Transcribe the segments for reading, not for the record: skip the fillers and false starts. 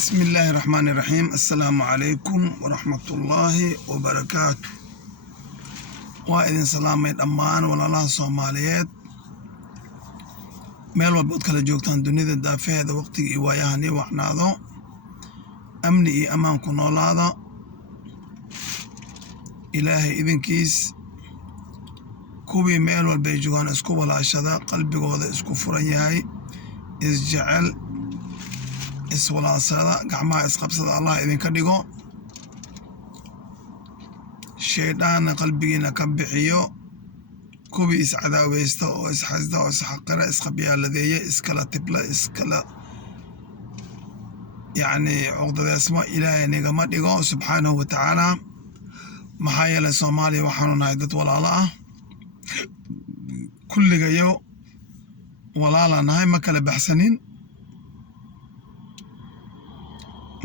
بسم الله الرحمن الرحيم. السلام عليكم ورحمة الله وبركاته. وإذن سلامي الأمان والله صوماليات meel walbood kala joogtaan dunida daafeeda waqtiga iyo waayahani waxnaado amni iyo amaan ku noolaada ilaahay idinkiis kuwii meel walba joogaan isku walaashada qalbigooda isku furan yahay isjecel iswalaasada gacmaha isqabsada Allah idinka dhigo shaydaan qalbigiina ka bixiyo kuwii iscadaaweysta oo isxasda oo isxaqira isqabiyaaladeeye iskala tibla iskala yani cuqdadeesma ilaahay nigama dhigo subxaanahu wa tacaala maxaa yeelay Soomaaliya waxaanu nahay dad walaalo ah kulligayo walaala nahay ma kala baxsanin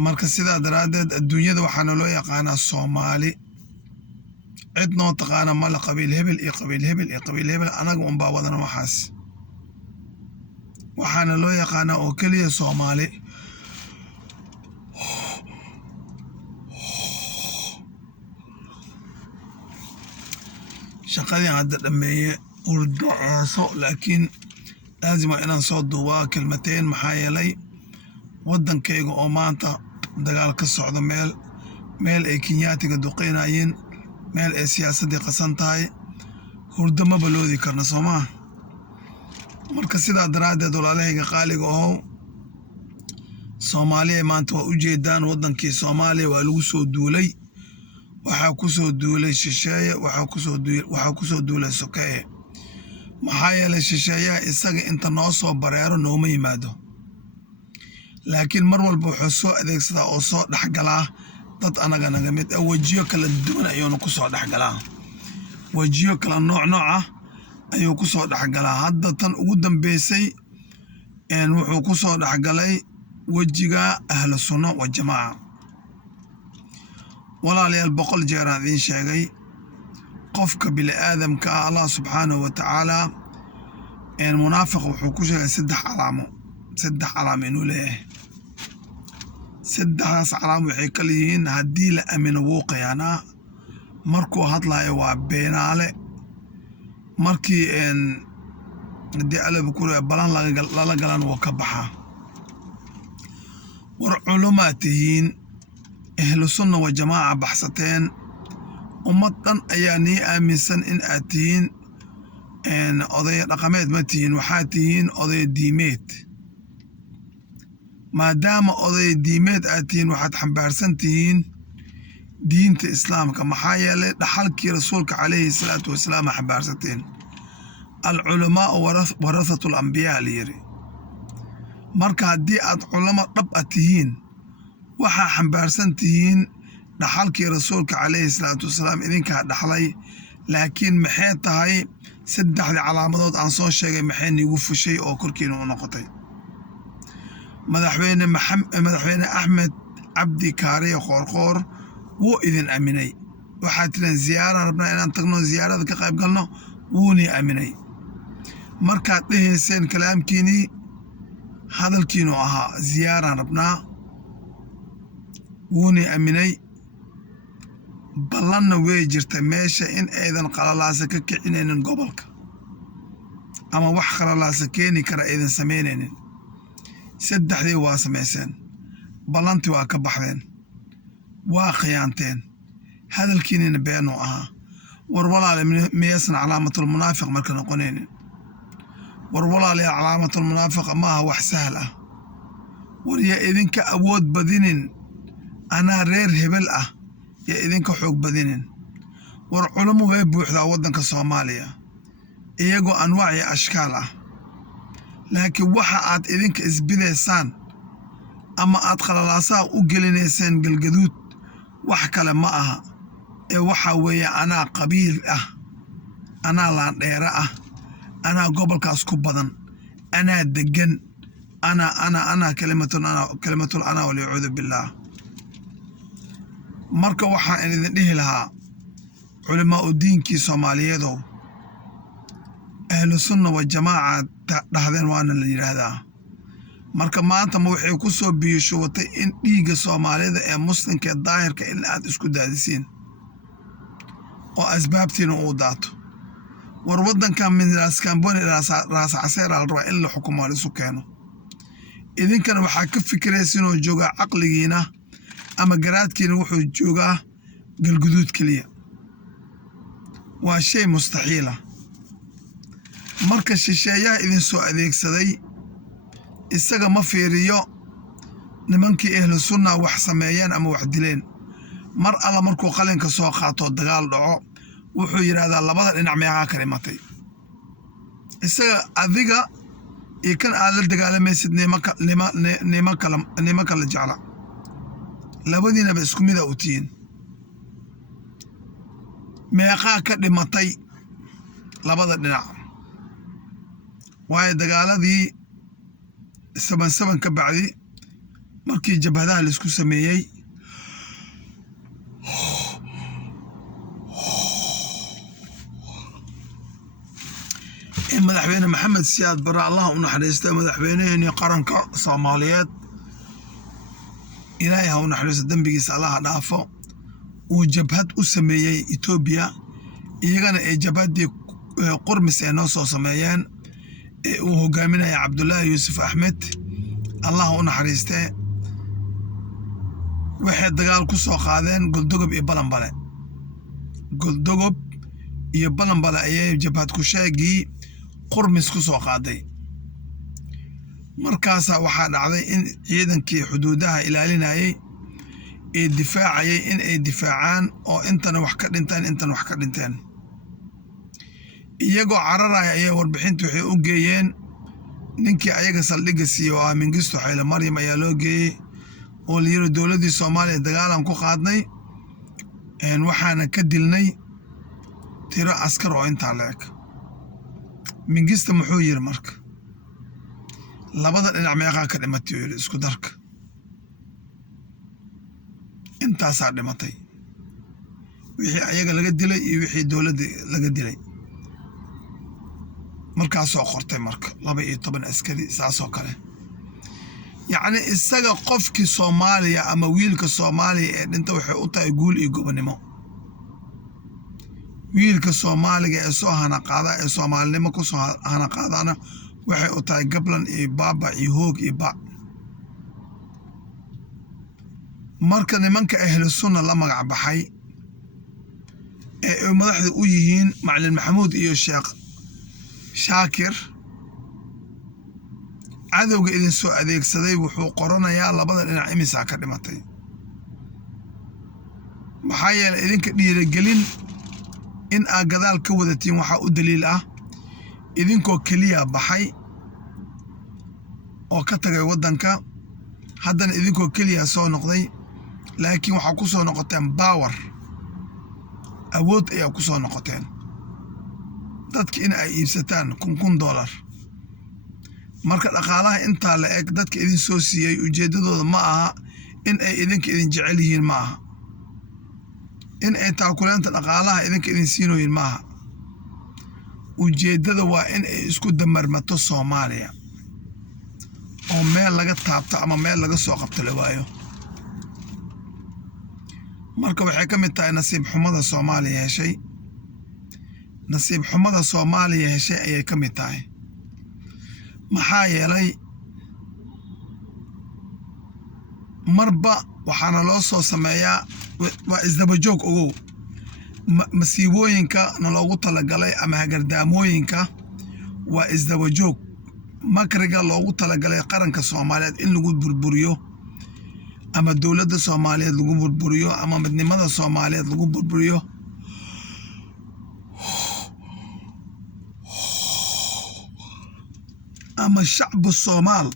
marka sidaa daraadeed adduunyada waxaana loo yaqaanaa Soomaali cid noo taqaana mala qabiil hebel iyo qabiil hebel iyo qabiil hebel anaga unbaa wadana waxaana loo yaqaanaa oo keliya Soomaali shaqadii hadda dhameeye urdo ceeso laakiin laazima inaan soo duubaa kelmateen maxaa yeelay waddankayga oo maanta dagaal ka socdo meel ay Kenyaatiga duqeynayeen meel ay siyaasadii qasan tahay hurdo ma baloodi karna Soomaa marka sidaa daraadeed walaalahayga qaaliga oo Soomaaliya maanta waa u jeedaan waddankii Soomaaliya waa lagu soo duulay waxaa ku soo duulay shisheeye waxaa ku soo duulay sokeeye maxaa yeelay shisheeyaha isaga inta noo soo bareero nooma yimaado laakiin mar walba wuxuu soo adeegsadaa oo soo dhexgalaa dad anaga naga mid wajiyo kala duwan ayuu ku soo dhexgalaa wajiyo kala nooc ah ayuu ku soo dhexgalaa hadda tan ugu dambeysay wuxuu ku soo dhexgalay wajiga ahlu sunna wa jamaa walaalayaal 100 jeer aan idin sheegay qofka bini aadamka Allah subxaanahu wa tacaala munaafiq wuxuu ku sheegay 3 calaamo inuu leeyahay 3 calaamo waxay kala yihiin haddii la aamino wuu khiyaanaa markuu hadlayo waa beenaale markii haddii alaba ku balan lala galan wuu ka baxaa war culumaa tihiin ahlu sunna wa jamaaca baxsateen ummadan ayaa nii aaminsan in aad tihiin oday dhaqameed ma tihiin waxaa tihiin oday diimeed maadaama oday diimeed aad tihiin waxaad xambaarsan tihiin diinta islaamka maxaa yeelay dhaxalkii rasuulka calayhi salaatu wasalaam xambaarsateen alculamaau warathatu alambiyaa layiri marka haddii aad culamo dhab ah tihiin waxaa xambaarsan tihiin dhaxalkii rasuulka calayhi salaatu wasalaam idinkaa dhaxlay laakiin maxay tahay 3 calaamadood aan soo sheegay maxay niigu fushay oo korkiina u noqotay madaxweyne Axmed Cabdi Kaariye Qoorqoor wuu idin aaminay waxaad tiraan ziyaara rabnaa inaan tagno ziyaarada ka qayb galno wuuni aaminay markaad dhahayseen kalaamkiinii hadalkiinu ahaa ziyaaraan rabnaa wuuni aaminay ballanna way jirta meesha in aydan qalalaasa ka kicinaynin gobolka ama wax qalalaasa keeni kara aydan samaynaynin 3 waa samayseen ballantii waa ka baxdeen waa khiyaanteen hadalkiinina beenu ahaa war walaale miyaysan calaamatul munaafiq marka noqonaynin war walaale calaamatul munaafiq ma aha wax sahal ah war yaa idinka awood badinin anaa reer hebel ah yaa idinka xoog badinin war culamo way buuxdaa waddanka Soomaaliya iyagoo anwaac iyo ashkaal ah laakiin waxa aad idinka isbidaysaan ama aad qalalaasaa u gelinaysaan galgaduud wax kale ma aha ee waxa weeye anaa qabiil ah anaa laandheere ah anaa gobolkaas ku badan anaa degan ana kalimatul ana waliyacuudu billaah marka waxaan idin dhihi lahaa culamaa u diinkii Soomaaliyeedow ahlu sunna wa jamaaca dhahdeen waana la yiraahdaa marka maanta ma waxay ku soo biyashubatay in dhiigga Soomaalida ee muslimka ee daahirka in aad isku daadisiin oo asbaabtiina uu daato war waddankan min raas kamboni raas caseer al raba in la xukumo isu keeno idinkana waxaa ka fikiraysiin oo jooga caqligiina ama garaadkiina wuxuu joogaa galguduud kaliya waa shay mustaxiila marka shisheeyaha idin soo adeegsaday isaga ma fiiriyo nimankii ahlu sunna wax sameeyeen ama wax dileen mar alla markuu qalinka soo qaato dagaal dhaco wuxuu yiraahdaa labada dhinac meeqa ka dhimatay isaga adiga iyo kan aad la dagaalamaysid nima kala jecla labadiinaba isku mid ah u tihiin meeqa ka dhimatay labada dhinac waayo dagaaladii 7 ka bacdi markii jabhadaha la isku sameeyay madaxweyne maxamed siyaad barre allah u naxariistay madaxweynaheenii qaranka Soomaaliyeed ilaahay ha u naxariisto dambigiisa allah dhaafo uu jabhad u sameeyay Ethiopia iyagana ee jabhadii qurmis ee noo soo sameeyeen ee uu hogaaminaya Cabdullaahi Yuusuf Axmed allah u naxariistay waxay dagaal ku soo qaadeen Goldogob iyo Balanbale ayay jabhad ku sheegay qurmis ku soo qaaday markaas waxaa dhacday in ciidankii xuduudaha ilaalinayay ee difaacayay in ay difaacaan oo intana wax ka dhinteen iyagoo cararaya ayay warbixintu waxay u geeyeen ninkii ayaga saldhigga siiyo oo Mengistu Hayle Maryam ayaa loo geeyay oo la yiri dowladda Soomaaliya dagaalan ku qaadnay waxaana ka dilnay tiro askar oo inta leeg Mengistu muxuu yiri marka labada dhinac meeqa ka dhimatay isku darka intaasaa dhimatay wixii ayaga laga dilay iyo wixii dowladda laga dilay markaasoo qortay marka 12 askari saasoo kale yacni isaga qofkii Soomaaliya ama wiilka Soomaaliya ee dhinta waxay u tahay guul iyo gobonimo wiilka Soomaaliga ee soo hana qaada ee Soomaalinimo ku soo hana qaadana waxay u tahay gablan iyo baaba iyo hoog iyo ba marka nimanka ahlu sunna la magac baxay ee madaxda u yihiin Macallin Maxamuud iyo Sheekh Shaakir cadowga idin soo adeegsaday wuxuu qoranayaa labada dhinac imisa ka dhimatay maxaa yeelay idinka dhiirigelin in aad gadaal ka wadatiin waxa u daliil ah idinkoo kaliya baxay oo ka tagay waddanka haddana idinkoo kaliya soo noqday laakiin waxa ku soo noqoteen power awood ayaa ku soo noqoteen dadka in ay iibsataan $1,000 marka dhaqaalaha inta la eg dadka idin soo siiyay ujeedadooda ma aha in ay idinka idin jecel yihiin ma aha in ay taakuleenta dhaqaalaha idinka idin siinooyin ma aha ujeedada waa in ay isku damarmato Soomaaliya oo meel laga taabto ama meel laga soo qabto la waayo marka waxay ka mid tahay nasiib xumada Soomaaliya heshay ayay ka mid tahay maxaa yeelay marba waxaana loo soo sameeyaa waa isdaba joog ogow masiibooyinka loogu talagalay ama hagardaamooyinka waa isdaba joog makriga loogu talagalay qaranka Soomaaliyeed in lagu burburiyo ama dowladda Soomaaliyeed lagu burburiyo ama midnimada Soomaaliyeed lagu burburiyo ama shacbu Soomaal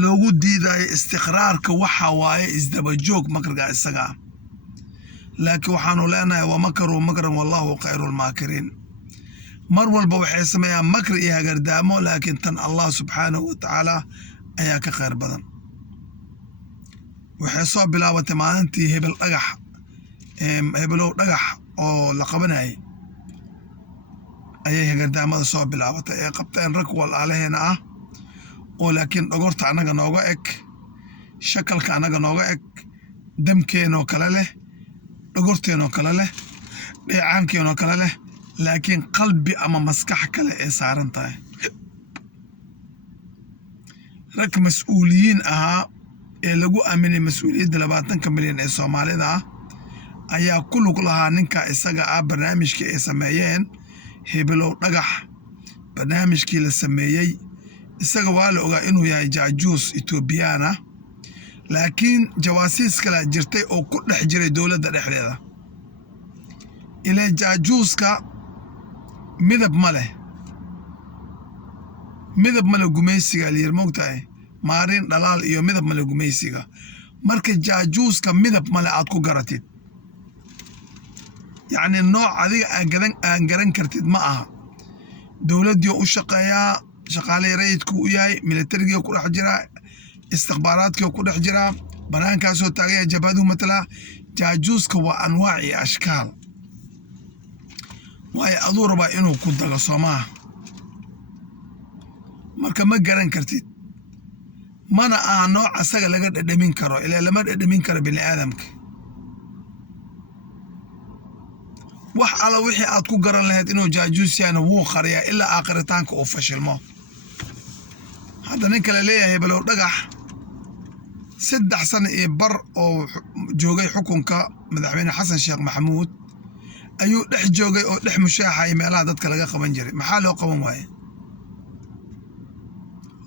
loogu diidayo istiqraarka waxa waaye isdaba joog makriga isaga laakiin waxaanu leenahay wa makaru makran wallahu khayrul maakirin mar walba waxay sameeyaan makri iyo hagardaamo laakiin tan Allah subhanahu wa ta'ala ayaa ka khayr badan waxay soo bilaabatay maalintii hebelow dhagax oo la qabanayay ayay hagardaamada soo bilaabatay ee qabteen rag walaalaheena ah oo laakiin dhogorta annaga nooga eg shakalka annaga nooga eg damkeenoo kale leh dhogorteenoo kale leh dheecaankeenoo kale leh laakiin qalbi ama maskax kale ee saaran tahay rag mas-uuliyiin ahaa ee lagu aaminay mas-uuliyadda 20 milyan ee Soomaalida ah ayaa ku lug lahaa ninka isaga ah barnaamijkii ay sameeyeen hebelow dhagax barnaamijkii la sameeyey isaga waa la ogaa inuu yahay jaajuus Ethiopian ah laakiin jawaasiis kala jirtay oo ku dhex jiray dowladda dhexdeeda ilaa jaajuuska midab male gumaysiga la yirmoogtahay maarin dhalaal iyo midab male gumaysiga marka jaajuuska midab male aad ku garatid yacni nooc adiga aan garan kartid ma aha dowladdii u shaqeeyaa shaqaale rayidku u yahay militariga ku dhex jira istikhbaaraadka ku dhex jira banaankaasoo taagaya jabhadu matala jaajuuska waa anwaaci ashkaal waayo aduu rabaa inuu ku dago Soomaa marka ma garan kartid mana aha nooc asaga laga dhadhamin karo ilaa lama dhadhamin karo bini aadamka wax alla wixii aad ku garan lahayd inuu jaajuus yahay wuu qariyaa ilaa aakhiritaanka uu fashilmo hadda ninka la leeyahay balow dhagax 3 sano iyo bar oo joogay xukunka madaxweyne xasan sheekh maxamuud ayuu dhex joogay oo dhex mushaaxay meelaha dadka laga qaban jiray maxaa loo qaban waaye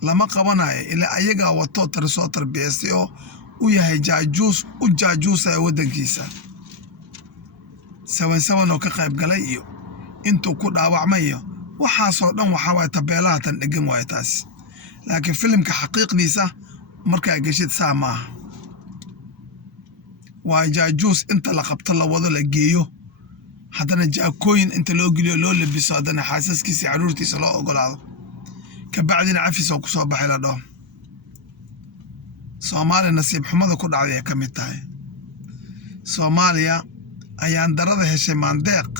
lama qabanayo ilaa ayaga wato soo tarbiyastay oo u yahay jaajuus u jaajuusay wadankiisa sawan oo ka qayb galay iyo intuu ku dhaawacmayo waxaasoo dhan waxa way tabeelaha tan dhigan way taas laakiin filimka xaqiiqdiisa markaa gashid saama waa jaajuus inta la qabto la wado la geeyo haddana jaakooyin inta loo geliyo loo labiso haddana xaasaskiisa caruurtiisa loo ogolaado kabacdina cafis oo ku soo baxay la dhaho Soomaaliya nasiib xumada ku dhacday ka mid tahay Soomaaliya ayaan darada heshay maandeeq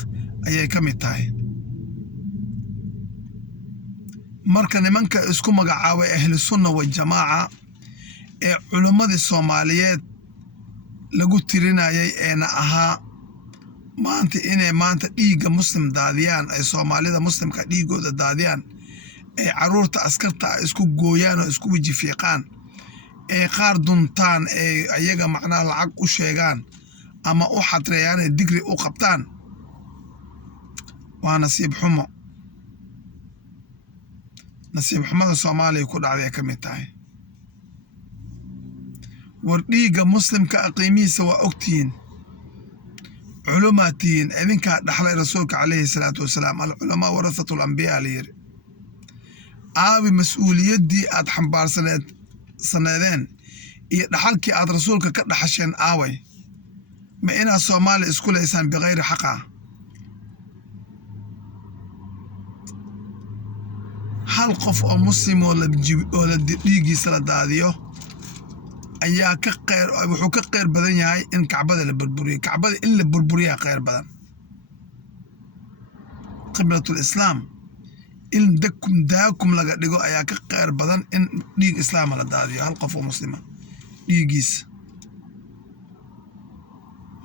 ayay ka mid tahay marka nimanka isku magacaabay ahlu sunna wal jamaa ee culimmadii Soomaaliyeed lagu tirinayay eena ahaa maanta inay maanta dhiigga muslim daadiyaan ay Soomaalida muslimka dhiigooda daadiyaan ee caruurta askarta isku gooyaan oo isku wiji fiiqaan ee qaar duntaan ee ayaga macnaa lacag u sheegaan ama u xadreeyaan digri u qabtaan waa nasiib xumada Soomaaliya ku dhacday ka mid tahay war dhiigga muslimka qiimihiisa waa ogtiin علماتين إذن كان دحل رسولك عليه الصلاة والسلام العلماء ورثة الأنبياء لير آوي مسؤولية دي أد حنبار سنتين دحلكي أد رسولك كد حشين آوي ما إنا الصومالي اسكول إنسان بغير حقه هل قف أو مسلم ولا ديجي سلا داديو ayaa ka qeyr wuxuu ka qeyr badan yahay in kacbada la burburiyo kacbada in la burburiyo qeyr badan qiblatul islaam in daakum laga dhigo ayaa ka qeyr badan in dhiig islaam la daadiyo hal qof oo muslima dhiigiis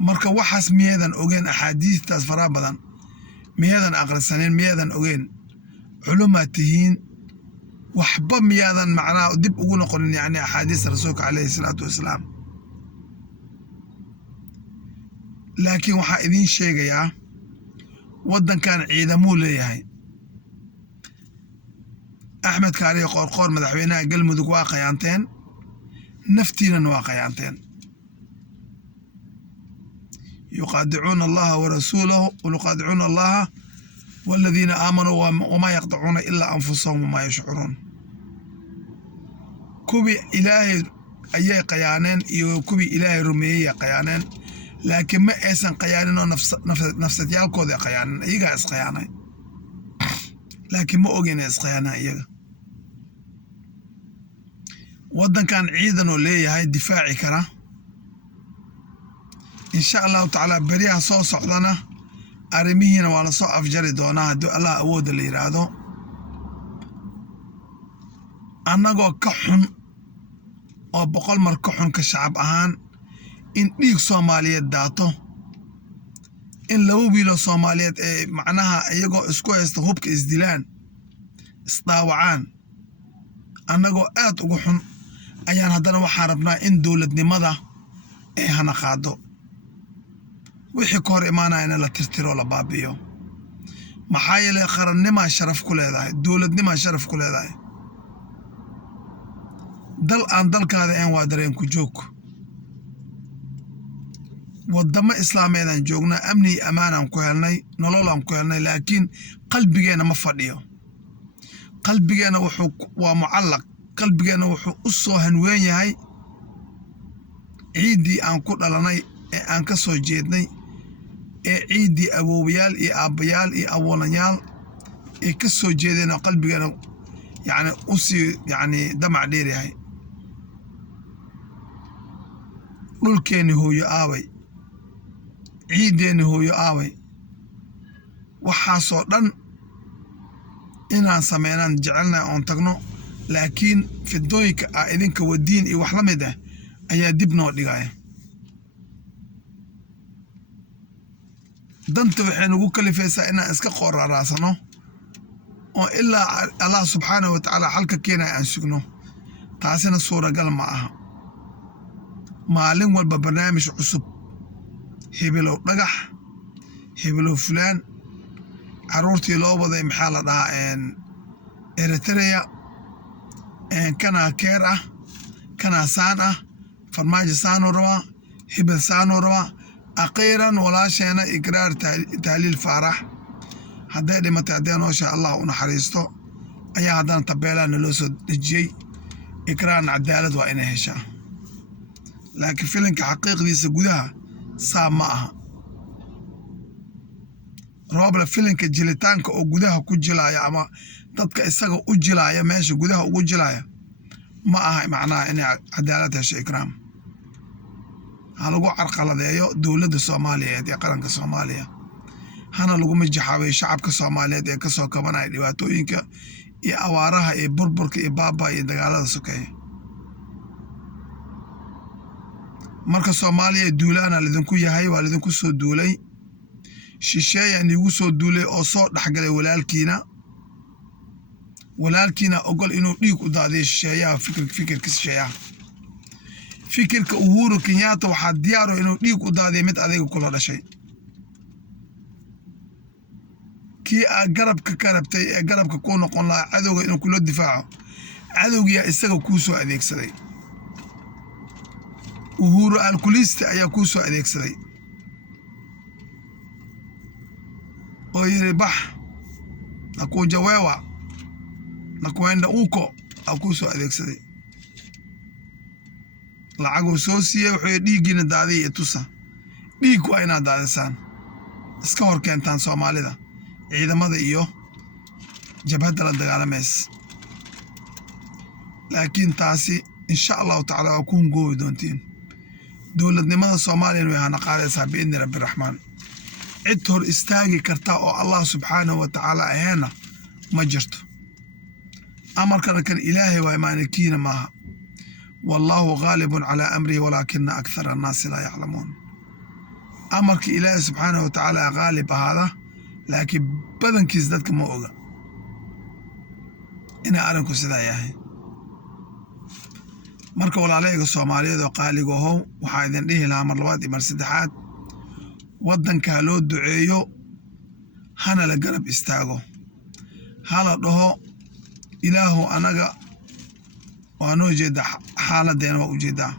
marka waxaas miyadan ogeen axaadiistaas fara badan miyadan aqrisaneen miyadan ogeen culumaatihiin وحبا مياذا معناه دب أقول نقول يعني أحاديث رسولك عليه الصلاة والسلام لكن وحا إذين شيء يا ودن كان عيدمو ليهاي أحمد كاري قرقور مدحوينها قل مدق واقعيانتين نفتينا واقعيانتين يقادعون الله ورسوله ويقادعون الله والذين آمنوا وما يقطعون إلا أنفسهم وما يشعرون كوبي إلهي أي قيانين كوبي إلهي رمية قيانين لكن ما إيسان قيانين نفس ديالكو ذي قيانين إيقا إس قيانين لكن ما أوغين إس قيانين إيقا ودن كان عيدن وليه هاي دفاعي كرا إن شاء الله تعالى بريها صوص عضنا arrimihiina waa la soo afjari doonaa haddii allah awoodda la yidhaahdo annagoo ka xun oo 100 mar ka xun ka shacab ahaan in dhiig Soomaaliyeed daato in laba wiil oo Soomaaliyeed ee macnaha iyagoo isku haysta hubka isdilaan isdaawacaan annagoo aad ugu xun ayaan haddana waxaan rabnaa in dowladnimada ay hana qaado wixii ka hor imaanayana la tirtiro la baabiyo maxaa yeelay qarannimaa sharaf ku leedahay dowladnimaa sharaf ku leedahay dal aan dalkaada aan waa dareen ku joog wadamo islaameedaan joognaa amni iyo ammaanaan ku helnay nololaan ku helnay laakiin qalbigeena ma fadhiyo qalbigeena waa mucallaq qalbigeena wuxuu u soo hanween yahay ciiddii aan ku dhalanay ee aan ka soo jeednay ee ciiddii awoowayaal iyo aabbayaal iyo awoolayaal ee ka soo jeedeen oo qalbigeena yacni u sii yacni damac dheer yahay dhulkeenni hooyo aaway ciiddeenni hooyo aaway waxaasoo dhan inaan sameynaan jecelnahay oon tagno laakiin fidooyinka ah idinka wadiin iyo wax la mid ah ayaa dib noo dhigaya danta waxay nagu kalifaysaa inaan iska qooraraasano oo ilaa allah subxaanahu wa tacaala xalka keenaya aan sugno taasina suuragal ma aha maalin walba barnaamij cusub hebelow dhagax hebelow fulaan caruurtii loo waday maxaa la dhahaa Eritrea kana keer ah kana saan ah farmaajo saanuu rabaa hebel saanuu rabaa akhiiran walaasheena ikraar tahliil faarax hadday dhimatay haddee noosha allah u naxariisto ayaa haddana tabeelaana loo soo dejiyey ikraarna cadaalad waa inay heshaa laakiin filinka xaqiiqdiisa gudaha saa ma aha rooble filinka jilitaanka oo gudaha ku jilaaya ama dadka isaga u jilaaya meesha gudaha ugu jilaaya ma aha macnaha inay cadaalad hesho ikraam ha lagu carqaladeeyo dowladda Soomaaliyeed ee qaranka Soomaaliya hana lagu majaxaabeeyo shacabka Soomaaliyeed ee ka soo kabanaya dhibaatooyinka iyo awaaraha iyo burburka iyo baabaa iyo dagaalada sokeeye marka Soomaaliya duulaana lidinku yahay waa lidinku soo duulay shisheeya nigu soo duulay oo soo dhaxgalay walaalkiina ogol inuu dhiig u daadiyo shisheeyaha fikirka shisheeyaha fikirka Uhuru Kenyatta waxaa diyaar u inuu dhiig u daadiyo mid adiga kula dhashay kii aad garabka ka rabtay ee garabka ku noqon lahaa cadowga inuu kula difaaco cadowgiyaa isaga kuu soo adeegsaday Uhuru alkuliste ayaa kuu soo adeegsaday oo yiri bax nakuja wewa nakwenda uko akuu soo adeegsaday lacaguu soo siiyey wuxuu dhiiggiina daadiy iyo tusa dhiig waa inaad daadisaan iska hor keentaan Soomaalida ciidamada iyo jabhadda la dagaalameys laakiin taasi insha allahu tacaala waa ku hungoobi doontiin dowladnimada Soomaaliya way hana qaadaysaa biidni rabbi raxmaan cid hor istaagi karta oo allah subxaanahu wa tacaala aheena ma jirto amarkana kan ilaahay waa imaanikiina maaha والله غالب على أمره ولكن أكثر الناس لا يعلمون أمرك إله سبحانه وتعالى غالب هذا لكن بدن كيزدك ما أوغا إنا أرنكو سيدا ياهي مركو ولا عليك الصومالية دو قاليقو هو وحايدين ليه الامر لوادي مرسدحات ودن كالو دعيو هانا لقرب استاغو هالا دوهو إلهو أناقا وأنو جيدا حالة دين وأجيدا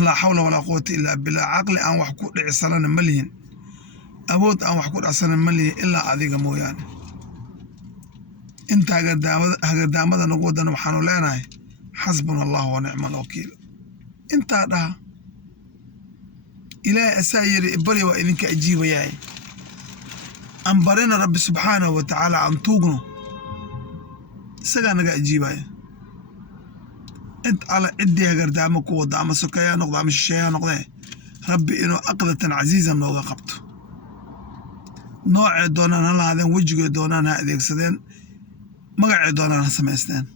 لا حول ولا قوة إلا بالله عقل أن وحكو لعسلان مليين أبود أن وحكو لعسلان مليين إلا أذيق مويان انت هقدامة نقودا نوحانو لنا حسبنا الله ونعم الوكيل انت ده إلهي أساير إبري وإذنك أجيب ياي أنبرنا رب سبحانه وتعالى عن توقنو سيقانا أجيب ياي انت على عدي هقردامك ووضع أما سكايا نقضى أما الشيا نقضى ربي إنو أقضة عزيزا نوغا قبطو نوع دونان هلا هذين وجهي دونان هذيك سدين مقع دونان سميستين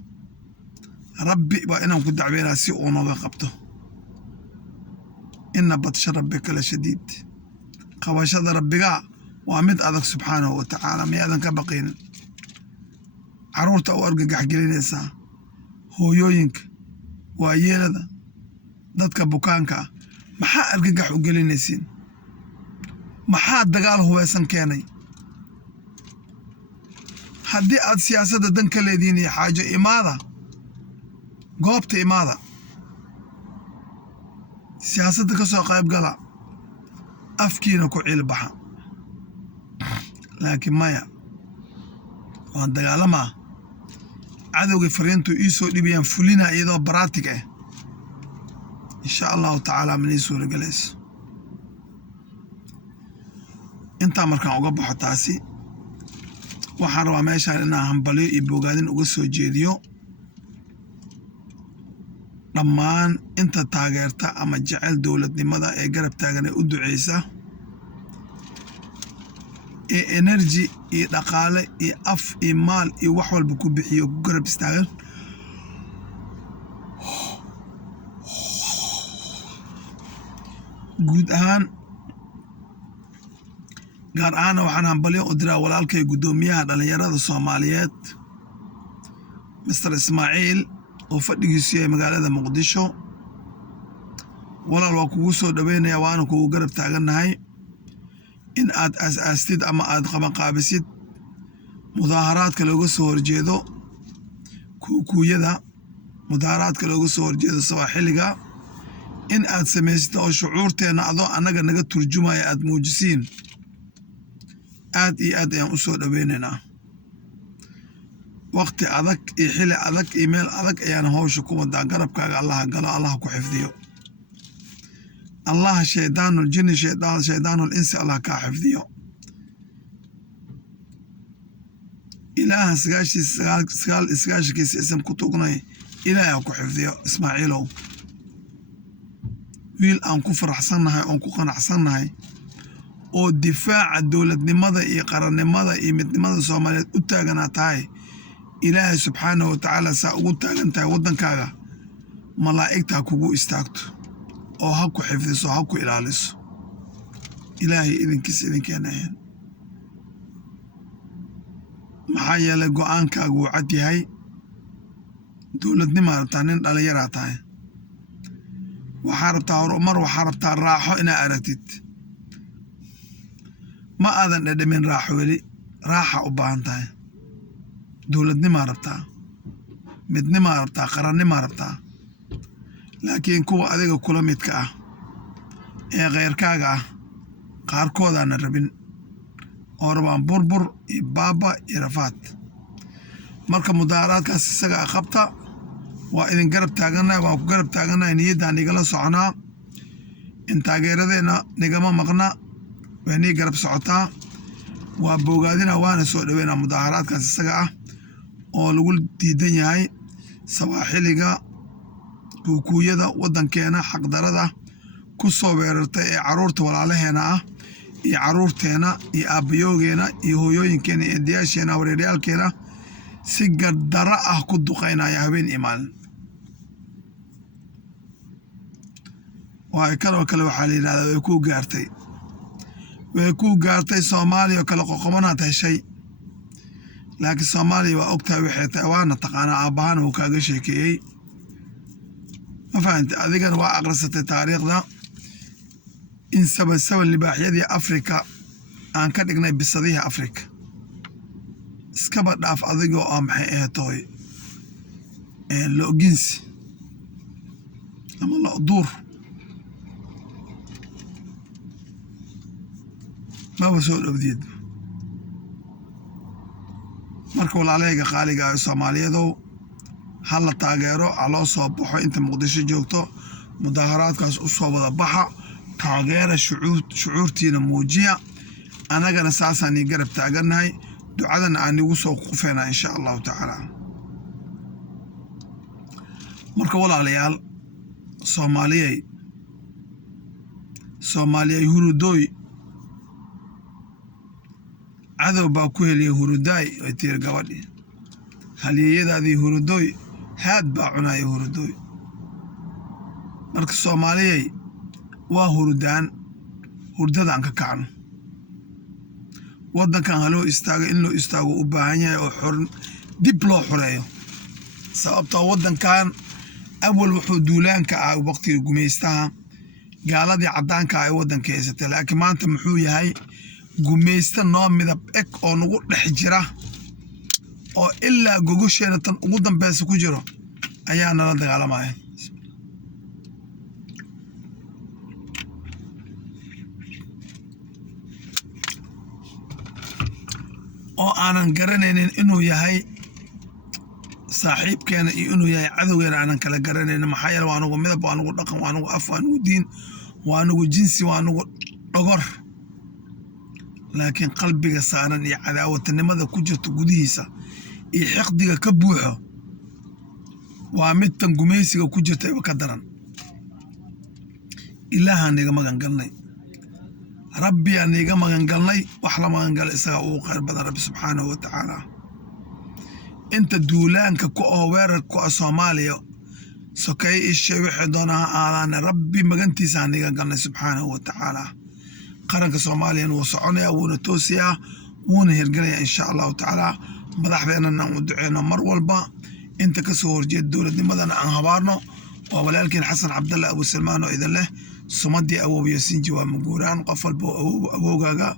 rabbi waa inaan ku dacweynaa si uu nooga qabto. ina badsha rabbika la shadiid, qabashada rabbiga waa mid adag subxaanahu wa tacaala. miyaadan ka baqaynin? caruurta u argagax gelinaysaa, hooyooyinka, waayeelada, dadka bukaanka ah maxaa argagax u gelinaysiin? maxaa dagaal hubaysan keenay? haddii aad siyaasadda dan ka leedihiin iyo xaajo, imaada goobta, imaada siyaasadda ka soo qayb gala, afkiina ku ciilbaxa. laakiin maya, waan dagaalamaa, cadowgii fariintu ii soo dhibiyaan fulina iyadoo baraatig ah. insha allahu tacaala manay suuragelayso. intaa markaan uga baxo taasi, waxaan rabaa meeshaan inaan hambalyo iyo bogaadin uga soo jeediyo dhammaan inta taageerta ama jecel dowladnimada ee garab taagan ee u duceysa, ee energy iyo dhaqaale iyo af iyo maal iyo wax walba ku bixiyo, ku garab istaagan. guud ahaan, gaar ahaana waxaan hambalyo u diraa walaalkay guddoomiyaha dhallinyarada Soomaaliyeed Mr. Ismaaciil oo fadhigiisu yahay magaalada Muqdisho. walaal waa kugu soo dhaweynayaa, waana kugu garab taagannahay in aad aas-aastid ama aad qabanqaabisid mudaaharaadka looga soo horjeedo kuukuyada, mudaaharaadka looga soo horjeedo sawaaxiliga, in aad samaysid oo shucuurteenna adoo annaga naga turjumaya aad muujisiin. aad iyo aad ayaan u soo dhaweynaynaa. waqti adag iyo xili adag iyo meel adag ayaan hawsha ku wadaa. garabkaaga allaha galo, allaha ku xifdiyo. allaha shaydaanul jinni shaydaanul insi allah kaa xifdiyo. ilaaha sagaashankiisa ism ku tugnay ilaahay ku xifdiyo. Ismaaciilow, wiil aan ku faraxsannahay oon ku qanacsannahay oo difaaca dowladnimada iyo qarannimada iyo midnimada Soomaaliyeed u taaganaa tahay. ilaahay subxaanahu wa tacaala saa ugu taagan tahay waddankaaga, malaa'igta kugu istaagto oo ha ku xifdiso, ha ku ilaaliso. ilaahay idinkiisa idinkeena ahayn. maxaa yeelay go'aankaagu wuu cad yahay. dowladnimaa rabtaa, nin dhallinyaraa tahay, waxaa rabtaa horumar, waxaa rabtaa raaxo inaa aragtid. ma aadan dhadhamin raaxo weli, raaxa u baahan tahay. dowladnimaa rabtaa, midnimaa rabtaa, qarannimaa rabtaa. laakiin kuwa adiga kula midka ah ee khayrkaaga ah qaarkoodaana rabin, oo rabaan burbur iyo baaba iyo rafaad. marka mudaaharaadkaas isaga qabta, waa idin garab taagannahay, waan ku garab taagannahay. niyaddaan nigala soconaa, in taageeradeenna nigama maqna, way nii garab socotaa. waa bogaadina, waana soo dhaweynaa mudaaharaadkaas isaga ah oo lagu diidan yahay sawaaxiliga, kuukuyada waddankeena xaqdarada ku soo weerartay ee caruurta walaalaheena ah iyo caruurteena iyo aabbayoogeena iyo hooyooyinkeena iyo eedayaasheena, wareeryaalkeena si gardaro ah ku duqaynaya habeen iyo maalin. waa kaloo kale waxaa la yidhahdaa way kuu gaartay Soomaaliya oo kale qoqomanaad heshay. laakiin Soomaaliya waa ogtahay waxay tahay, waana taqaanaa, aabbahana wuu kaaga sheekeeyey. ma fahantay? adigana waa aqrisatay taariikhda in 7 libaaxyadii Afrika aan ka dhignay bisadihii Afrika. iskaba dhaaf adigoo ah maxay ahaytoy lo-ginsi ama lo-duur, maba soo dhowdiid. marka walaalahayga qaaliga ah Soomaaliyeedow, ha la taageero, ha loo soo baxo. inta Muqdisho joogto, mudaaharaadkaas u soo wada baxa, taageera, shucuurtiina muujiya. annagana saasaan ii garab taagannahay, ducadana aan igu soo qufeynaa insha allahu tacaala. marka walaalayaal, soomaaliyey hurudooy, cadow baa ku heliyay hurudaay, ay tiri gabadhii. halyeeyadaadii hurudooy haad baa cunaya hurdooy marka soomaaliyey waa hurdaan hurdadaan ka kacno waddankan haloo istaago in loo istaago u baahan yahay oo xor dib loo xoreeyo sababtoo waddankan awal wuxuu duulaanka ah waqtiga gumaystaha gaaladii caddaanka ay waddanka haysatay laakiin maanta muxuu yahay gumaysta noo midab eg oo nagu dhex jira oo ilaa gogosheena tan ugu dambeysa ku jiro ayaa nala dagaalamaya oo aanan garanaynin inuu yahay saaxiibkeena iyo inuu yahay cadowgeena aanan kala garanaynin maxaa yeele waa anugu midab waa anugu dhaqan waa anugu af waa anugu diin waa anugu jinsi waa anugu dhogor laakiin qalbiga saaran iyo cadaawatanimada ku jirta gudihiisa iyo xiqdiga ka buuxo waa mid tan gumaysiga ku jirta iba ka daran ilaahaan iga magan galnay rabbi aan iga magan galnay wax la magan gala isaga ugu khayr badan rabbi subxaanahu wa tacaala inta duulaanka ku oo weerarka ku ah soomaaliya sokay ishay wixii doona ha aadaane rabbi magantiisa aan iga galnay subxaanahu wa tacaala qaranka soomaaliyan wuu soconaya wuuna toosiyaa wuuna hirgelaya insha allahu tacaala madaxdeennana aan u duceyno mar walba inta ka soo horjeeda dowladnimadana aan habaarno waa walaalkiin xasan cabdalle abu salmaan oo idin leh sumadii awoobiyo sinji waa maguuraan qof walba awoogaaga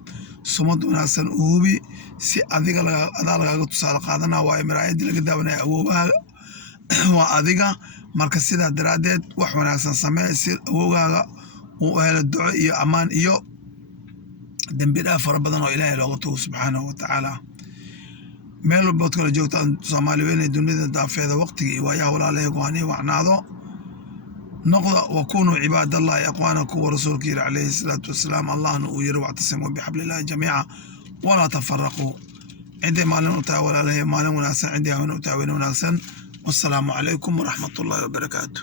sumad wanaagsan u hubi si adiga adaa lagaaga tusaale qaadana waa miraayadii laga daawanaya awoogaaga waa adiga marka sidaa daraaddeed wax wanaagsan samee si awoogaaga uu helo duco iyo ammaan iyo dembi dhaaf fara badan oo ilaahay looga tugo subxaanahu wa tacaala meel walbood kala joogtaan soomaaliya inay dunida daafeeda waqtiga iyo waayaha walaalaheegu hanay wacnaado نقضى وكونوا عباد الله أقوانكم ورسولك عليه الصلاة والسلام الله نؤير واعتصموا بحبل الله جميعا ولا تفرقوا عندي ما لن أتاول عليه ما لن أحسن عندي ما لن أتاول والسلام عليكم ورحمة الله وبركاته